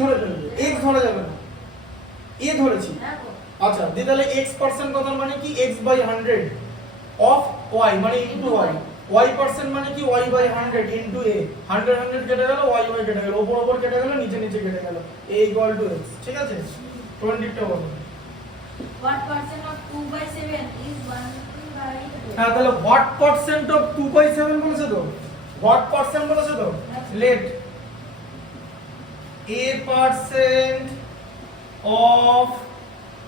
ধরে ফেলবে, x ধরা যাবে না, a ধরেছি, আচ্ছা দিয়ে তাহলে x% কথার মানে কি x বাই 100 অফ y মানে ইনটু y, y% মানে কি y বাই 100 ইনটু a, 100 100 কেটে গেল, y y কেটে গেল, উপর উপর কেটে গেল, নিচে নিচে কেটে গেল, a ইকুয়াল টু x, ঠিক আছে? 20 টা বলো। What percent of 2/7 is 1/12? হ্যাঁ তাহলে what percent of 2/7 বলেছে তো, what percent বলেছে তো, let a% of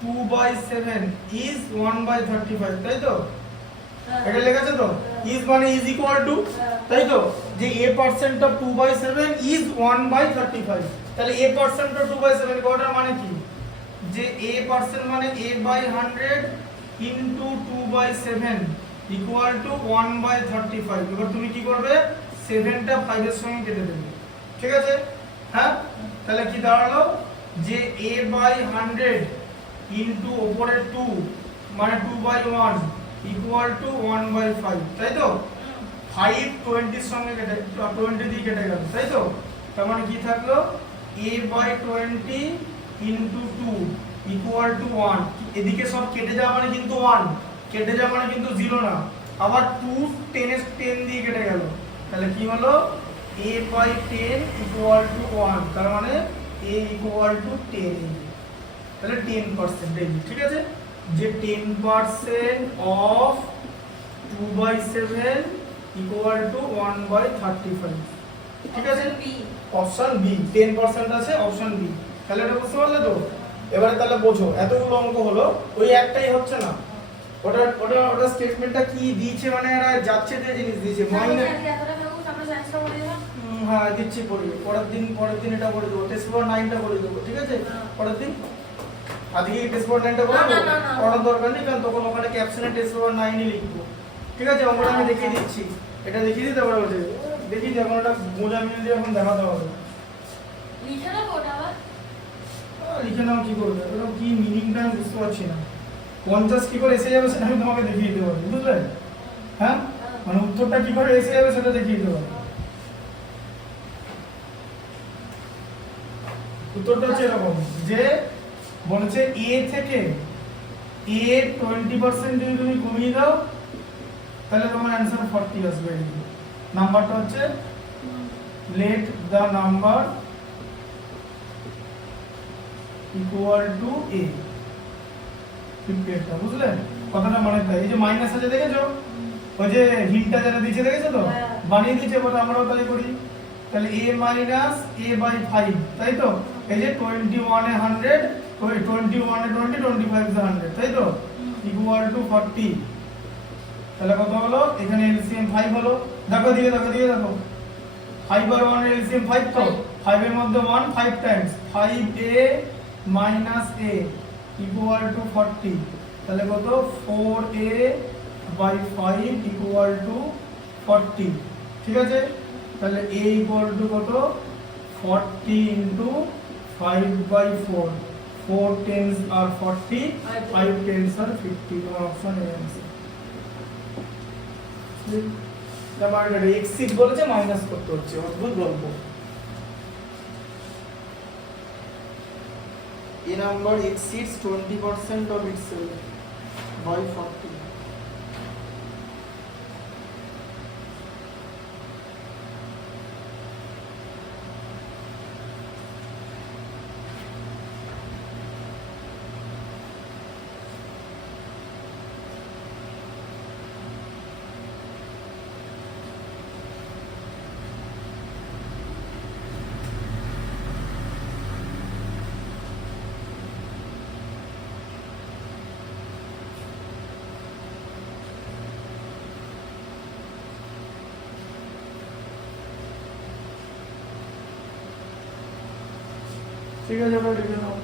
2/7 is 1/35, তাই তো? এটা লেখা আছে তো, is মানে is equal to, তাই তো? যে a% of 2/7 is 1/35, তাহলে a% of 2/7 কোটার মানে কি যে a% মানে a by 100 into 2/7 equal to 1/35, এবার তুমি কি করবে 7 টা 5 এর সঙ্গে কেটে দেবে, ঠিক আছে? হ্যাঁ তাহলে কি দাঁড়ালো যে a by 100 into উপরে 2 মানে 2/1 equal to 1/5, তাই তো? 5 20 এর সঙ্গে কেটে 20 দিয়ে কেটে গেল, তাই তো? তার মানে কি থাকলো a by 20 into 2 equal to 1, এদিকে সব কেটে যাওয়া মানে কিন্তু 1, কেটে যাওয়া মানে কিন্তু 0 না, আবার 2 10 এর 10 দিয়ে কেটে গেল, তাহলে কি হলো a by 10 equal to 1, তার মানে a equal to 10, তাহলে 10%, ঠিক আছে? যে 10% of 2/7 equal to 1/35, ঠিক আছে, B অপশন বি 10% আছে, অপশন বি। তাহলে এটা বুঝতে পারলে তো? এবারে তাহলে বোঝো, এতগুলো অঙ্ক হলো, ওই একটাই হচ্ছে না। ওটা ওটা ওটা স্টেটমেন্টটা কি দিয়েছে, মানে এরা যাচ্ছে যে জিনিস দিয়েছে মাইনাস। হ্যাঁ দিচ্ছি, পড়ি পরের দিন এটা করে দেবো, টেস্ট পেপার 9টা করে দেবো, ঠিক আছে? পরের দিন আজকে টেস্ট পেপার 9টা করে দেবো, পড়ার দরকার নেই, কারণ তখন ওখানে ক্যাপশনে টেস্ট পেপার 9ই লিখবো, ঠিক আছে? অঙ্কটা আমি দেখিয়ে দিচ্ছি, এটা দেখিয়ে দিতে পারবো, দেখিয়ে দিই, এখন ওটা মোজা মিলে দিয়ে এখন দেখাতে হবে। লিখে নাও ওটা আবার। লিখে নাও কি করবে, ওটা কি মিনিংটা আমি বুঝতে পারছি না। 50 কি করে এসে যাবে সেটা আমি তোমাকে দেখিয়ে দিতে পারি, বুঝলে? হ্যাঁ, মানে উত্তরটা কি করে এসে যাবে সেটা দেখিয়ে দিতে পারি। উত্তরটা হচ্ছে এরকম, যে বলেছে এ থেকে এ 20% যদি তুমি কমিয়ে দাও তাহলে তোমার অ্যান্সার 40 আসবে। নাম্বারটা হচ্ছে let the number equal to a 58টা, বুঝলে কথাটা? মনে তাই, এই যে মাইনাস আছে দেখেছো, ওই যে হিন্টটা যেটা দিয়েছে দেখেছো তো, বানিয়ে দিয়েছে, বলে আমরাও তাই করি। তাহলে a মাইনাস a বাই 5, তাই তো? এই যে 21 এ 100, 21 এ 20, 25 এ 100, তাই তো? Equal two 40। তাহলে কত হলো? এখানে এলসিএম 5 হলো, দেখো দিকে, দেখো দিকে, দেখো 5 আর 1 এর এলসিএম 5, তো 5 এর মধ্যে 1 5 Times 5a minus a equal two 40। তাহলে কত? 4a বাই 5 ইকুয়াল টু 40, ঠিক আছে? তাহলে a ইকুয়াল টু কত? 40 into 5 by 4, 4 10s R 40, 5 10s আর 50, তোমার অপশন এ আছে। তারপর এটা এক্সিড বলেছে, মাইনাস করতে হচ্ছে, অদ্ভুত গল্প। A number exceeds 20% of itself by 40. ঠিক আছে, ওটা লিখে নাও।